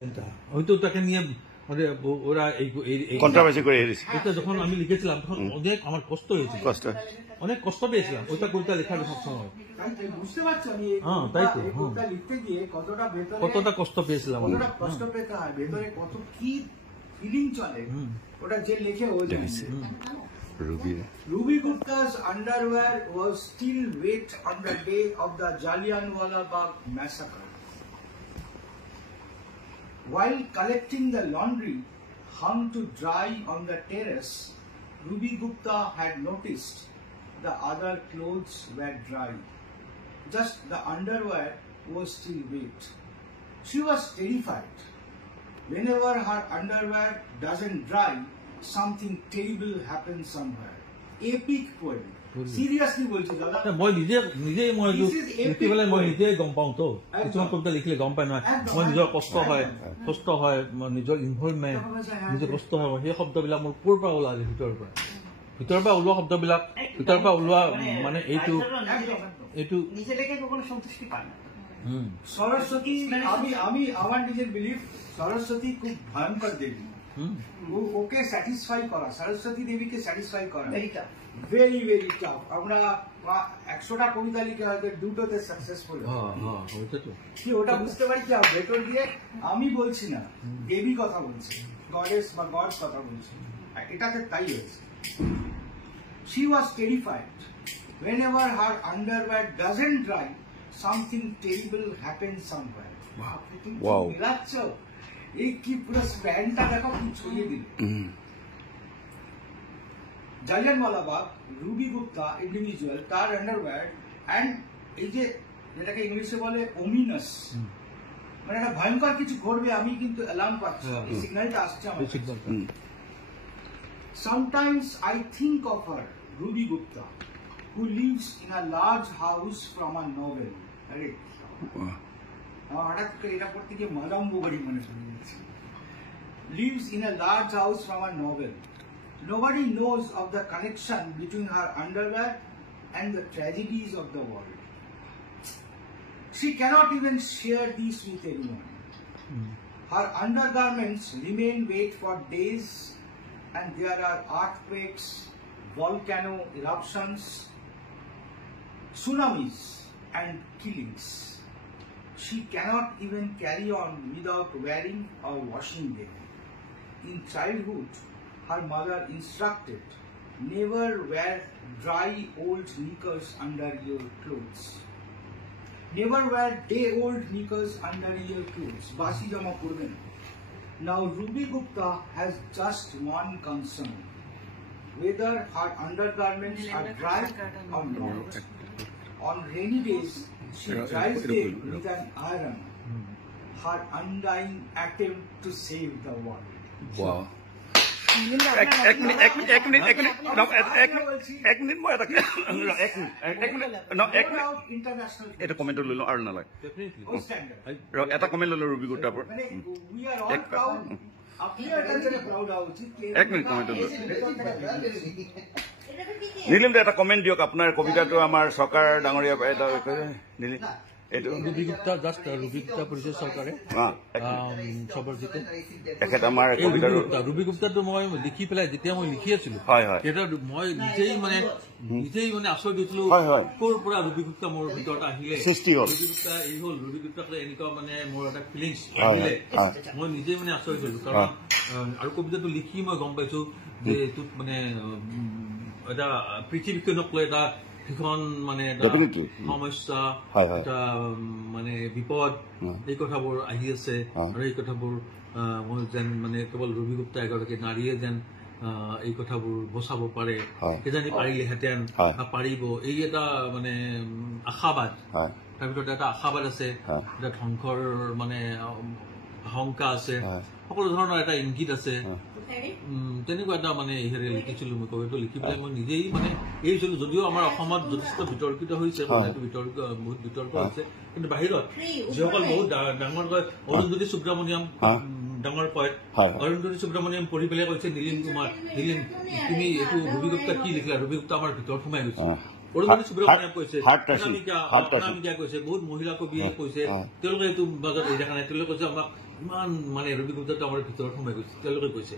হয়তো তাকে নিয়ে মানে ওরা এই কন্ট্রোভার্সি করে এসেছে। এটা যখন আমি লিখেছিলাম তখন অনেক আমার কষ্ট হয়েছিল, অনেক কষ্ট পেয়েছিলাম ওইটা কবিতা লেখার সময়। বুঝতে পারছো আমি তাই তো কবিতা লিখতে গিয়ে কতটা ভেতরে কতটা কষ্ট পেয়েছিলাম, কতটা কষ্ট পেতে হয়, ভেতরে কত কি ফিলিং চলে, ওটা যে লিখে ও জানে। Ruby Gupta's underwear was still wet on the day of the Jallianwala Bagh massacre. While collecting the laundry hung to dry on the terrace, Ruby Gupta had noticed the other clothes were dry. Just the underwear was still wet. She was terrified. Whenever her underwear doesn't dry, something terrible happens somewhere. Epic poem. Seriously বলছি দাদা, মই নিজেই মই লিখি পেলাই মই নিজেই গম পাওঁ তো কিছুমান কবিতা লিখিলে গম পাই নহয় মই নিজৰ কষ্ট হয় নিজৰ ইনভলভমেণ্ট নিজৰ কষ্ট হয় সেই শব্দবিলাক মোৰ ক'ৰ পৰা ওলালে ভিতৰৰ পৰা ওলোৱা শব্দবিলাক ভিতৰৰ পৰা ওলোৱা মানে এইটো সন্তুষ্টি পায় না। সরস্বতী আমি আমার নিজের বিলিভ সরস্বতী খুব ভয়ঙ্কর দেবী, ওকে স্যাটিসফাই করা, সরস্বতী দেবীকে স্যাটিসফাই করা ভেরি ভেরি টাফ। আমরা 100টা কবিতা লিখে হয়তো 2টোতে সাকসেসফুল, ওটা বুঝতে পারি কি ভেতর দিয়ে। আমি বলছি না, দেবী কথা বলছি, গডেস বা গড কথা বলছি, এটাতে তাই হয়েছে। She was terrified. Whenever her underwear doesn't dry, something terrible happens somewhere. Wow. মিলাচ্ছো এই কি পুরো স্প্যানটা দেখো কি ছড়িয়ে দিল। জালিয়ানওয়ালা বাগ, রুবি গুপ্তা ইন্ডিভিজুয়াল, তার আন্ডারওয়্যার অ্যান্ড এই যে যেটাকে ইংলিশে বলে ওমিনাস, মানে একটা ভয়ঙ্কর কিছু ঘটবে আমি কিন্তু অ্যালার্ম পাচ্ছি, এই সিগন্যালটা আসছে আমার। Sometimes I think of her, Ruby Gupta, who lives in a large house from a novel. Lives in a large house from a novel. Nobody knows of the connection between her underwear and the tragedies of the world. She cannot even share these with anyone. Her undergarments remain wet for days, and there are earthquakes, volcano eruptions, tsunamis and killings. She cannot even carry on without wearing or washing them. In childhood, her mother instructed, never wear dry old knickers under your clothes. Never wear day old knickers under your clothes. Basi jama korben. Now Ruby Gupta has just one concern, whether her undergarments are dry or not. On rainy days, she dries them with an iron, her undying attempt to save the world. Wow. এটা comment ললো আর না লাগে এটা comment ললো Ruby গুপ্তার পর এক minute comment Nilim এটা comment দিয়ক আপোনাৰ কবিতাটো আমাৰ চৰকাৰ ডাঙৰীয়া এটা নীলিম এইটো Ruby Gupta just Ruby Gupta পৰিচয় সৰকাৰে সবৰজিতে তেখেত আমাৰ কবিতাটো রুবি গুপ্তাটো মই লিখি পেলাই যেতিয়া মই লিখি আছিলো এটা মই নিজেই মানে আচৰিত হৈছিলো ক'ৰ পৰা ৰবি গুপ্তা মোৰ ভিতৰত আহিলে সৃষ্টি হ'ল ৰবি গুপ্তা এই হ'ল ৰবি গুপ্তাক এনেকুৱা মানে মোৰ এটা ফিলিংছ আহিলে মই নিজেই মানে আচৰিত হৈছো কাৰণ আৰু কবিতাটো লিখি মই গম পাইছো যে এইটোত মানে এটা পৃথিৱীখনক লৈ এটা ভীষণ মানে এটা সমস্যা এটা মানে বিপদ এই কথাবোৰ আহি আছে আৰু এই কথাবোৰ মই যেন মানে কেৱল ৰবি গুপ্তা এগৰাকী নাৰীয়ে যেন এই কথাবোৰ বচাব পাৰে কিজানি পাৰিলেহেঁতেন পাৰিব এই এটা মানে আশাবাদ তাৰ ভিতৰত এটা আশাবাদ আছে এটা ধ্বংসৰ মানে আশংকা আছে সকলো ধৰণৰ এটা ইংগিত আছে তেনেকুৱা এটা মানে হেৰি লিখিছিলো মই কবিতাটো লিখি পেলাই মই নিজেই মানে এৰিছিলো যদিও আমাৰ অসমত যথেষ্ট বিতৰ্কিত হৈছে বহুত বিতৰ্ক হৈছে কিন্তু বাহিৰত যিসকল বহুত ডাঙৰ অৰুন্ধতী সুব্ৰমণিয়াম ডাঙৰ পয়েট অৰুন্ধতী সুব্ৰমণিয়াম পঢ়ি পেলাই কৈছে নীলিম তুমি এইটো ৰবি গুপ্তা কি লিখিলা ৰবি গুপ্তা আমাৰ ভিতৰত সোমাই গৈছে অৰুন্ধতী সুব্ৰমণিয়াম কৈছে অনামিকা কৈছে বহুত মহিলা কবিয়ে কৈছে তেওঁলোকে এইটো মাজত এৰি দেখা নাই তেওঁলোকে কৈছে আমাক ইমান মানে ৰবি গুপ্তাটো আমাৰ ভিতৰত সোমাই গৈছে তেওঁলোকে কৈছে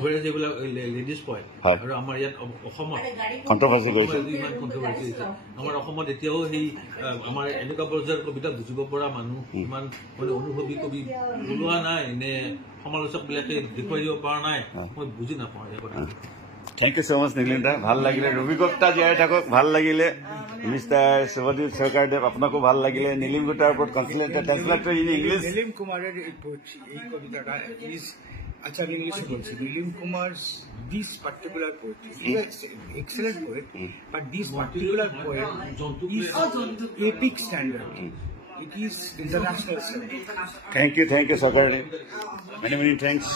ঘৰে যিবিলাক লেডিজ কয় আৰু আমাৰ ইয়াত অসমত কণ্ট্ৰভাৰ্চি কৰিছে ইমান কণ্ট্ৰভাৰ্চি হৈছে আমাৰ অসমত এতিয়াও সেই আমাৰ এনেকুৱা পৰ্যায়ৰ কবিতা বুজিব পৰা মানুহ ইমান মানে অনুভৱী কবি ওলোৱা নাই নে সমালোচক বিলাকে দেখুৱাই দিব পৰা নাই মই বুজি নাপাওঁ এই কথা থ্যাংক ইউ সো মাচ নীলিম দা ভাল লাগিলে ৰবি গুপ্তা জীয়াই থাকক ভাল লাগিলে মিষ্টাৰ শুভদীপ সৰকাৰদেৱ আপোনাকো ভাল লাগিলে নীলিম গুপ্তাৰ ওপৰত ট্ৰান্সলেটৰ ইন ইংলিছ নীলিম কুমারের এই কবিতাটা ইজ আচ্ছা আমি ইংলিশে বলছি Nilim Kumar this particular poetry excellent poet but this particular poet is epic standard it is international standard thank you সৰকাৰদেৱ মেনি মেনি থ্যাংকস